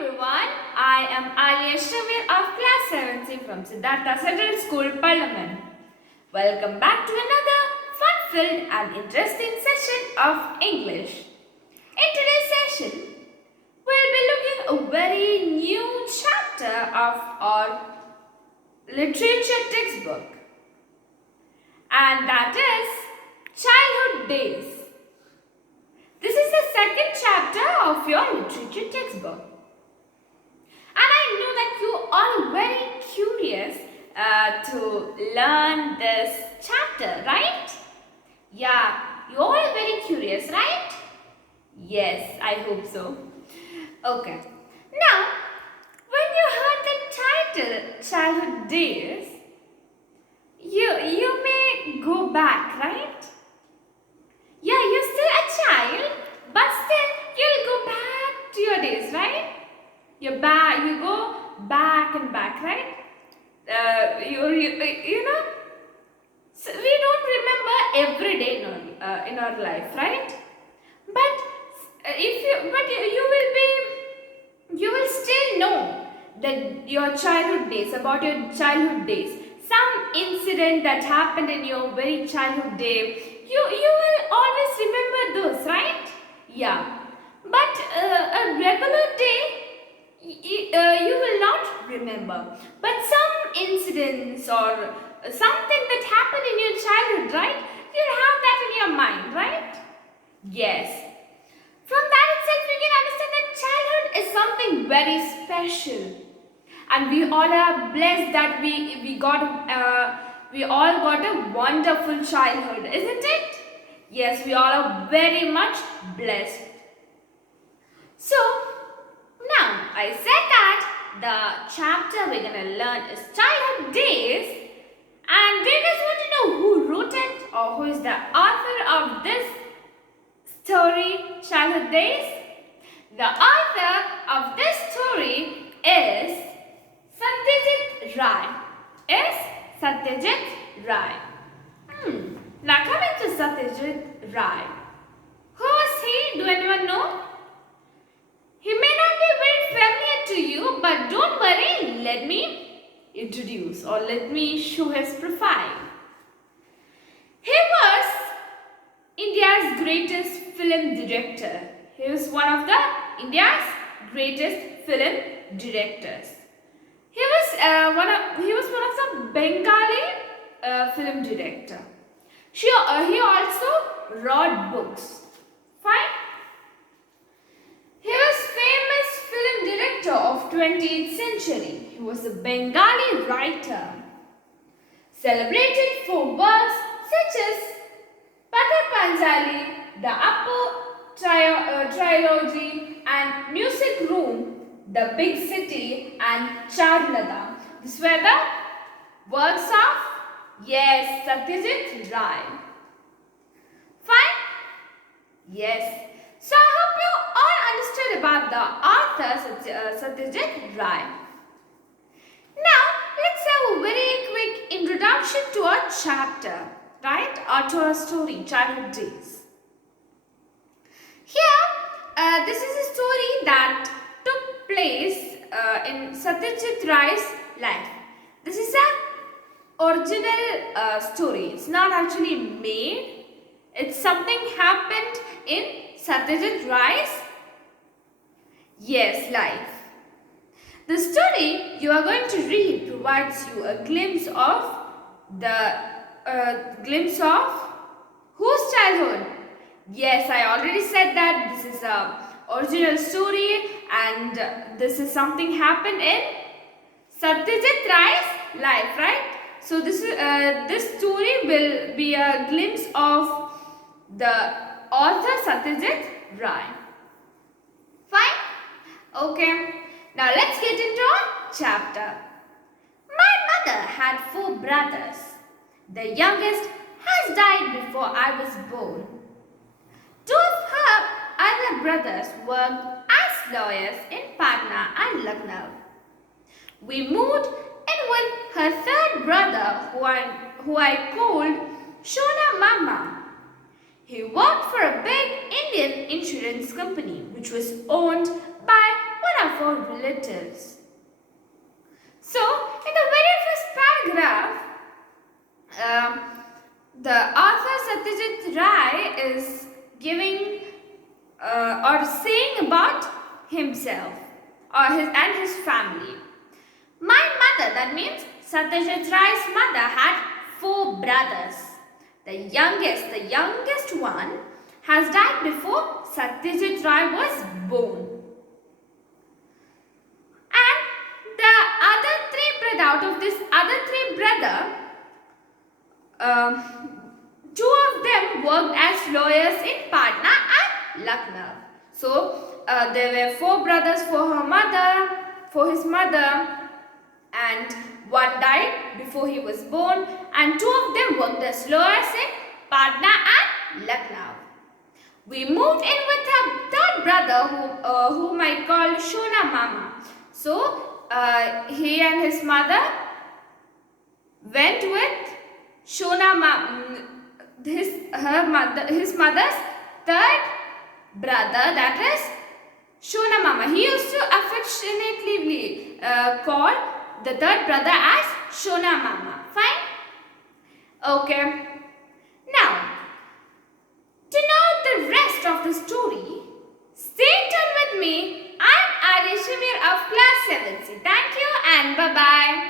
everyone, I am Alia Shamir of Class 7C from Siddhartha Central School, Parliament. Welcome back to another fun-filled and interesting session of English. In today's session, we'll be looking at a very new chapter of our literature textbook, and that is Childhood Days. This is the second chapter of your literature textbook. And I know that you are very curious to learn this chapter, right? Yeah, you are all very curious, right? Yes, I hope so. Okay. Now, when you heard the title Childhood Days, you may go back, right? Yeah, you're still a child, but still you'll go back to your days, right? You go back and back, right? You know, so we don't remember every day in our life, right? But you will still know that your childhood days, about your childhood days, some incident that happened in your very childhood day, you will always remember those, right? Yeah. But a regular day, you will not remember. But some incidents or something that happened in your childhood, right? You'll have that in your mind, right? Yes. From that itself, we can understand that childhood is something very special. And we all are blessed that we all got a wonderful childhood, isn't it? Yes, we all are very much blessed. So, now I said that the chapter we're going to learn is Childhood Days. And do you guys want to know who wrote it or who is the author of this story, Childhood Days? The author of this story is Satyajit Ray. Now coming to Satyajit Ray. Who is he? Do anyone know? He may not be very familiar to you, but don't worry, let me introduce or let me show his profile. He was India's greatest film director. He was one of the India's greatest film directors. He was one of the Bengali film director. He also wrote books. Fine. He was famous film director of 20th century. He was a Bengali writer. Celebrated for works such as Pather Panjali, the Upper Trilogy, and Music Room, The Big City, and Charlada. These were the works of, yes, Satyajit Ray. Fine? Yes. So I hope you all understood about the author Satyajit Ray. Now let's have a very quick introduction to our chapter, right? Or to our story, Childhood Days. Here, this is a story that took place in Satyajit Ray's life. This is an original story. It's not actually made. It's something happened in Satyajit Ray's life. The story you are going to read provides you a glimpse of whose childhood? Yes, I already said that this is a original story and this is something happened in Satyajit Ray's life, right? So this story will be a glimpse of the author Satyajit Ray. Fine? Okay. Now let's get into our chapter. My mother had 4 brothers. The youngest has died before I was born. 2 of her other brothers worked as lawyers in Patna and Lucknow. We moved in with her 3rd brother who I called Shona Mama. He worked for a big Indian insurance company which was owned by one of or relatives. So, in the very first paragraph, the author Satyajit Ray is giving or saying about himself or his family. My mother, that means Satyajit Ray's mother, had 4 brothers. The youngest one has died before Satyajit Ray was born. And the other 3 brothers, out of this other 3 brothers, 2 of them worked as lawyers in Patna and Lucknow. So there were 4 brothers for his mother, and one died before he was born, and 2 of them worked as lawyers in Patna and Lucknow. We moved in with a 3rd brother whom I called Shona Mama. So he and his mother went with Shona Mama, his mother's 3rd brother, that is Shona Mama. He used to affectionately call the 3rd brother as Shona Mama. Fine? Okay. Now, to know the rest of the story, stay tuned with me. I'm Arya Shamir of Class 7C. Thank you and bye-bye.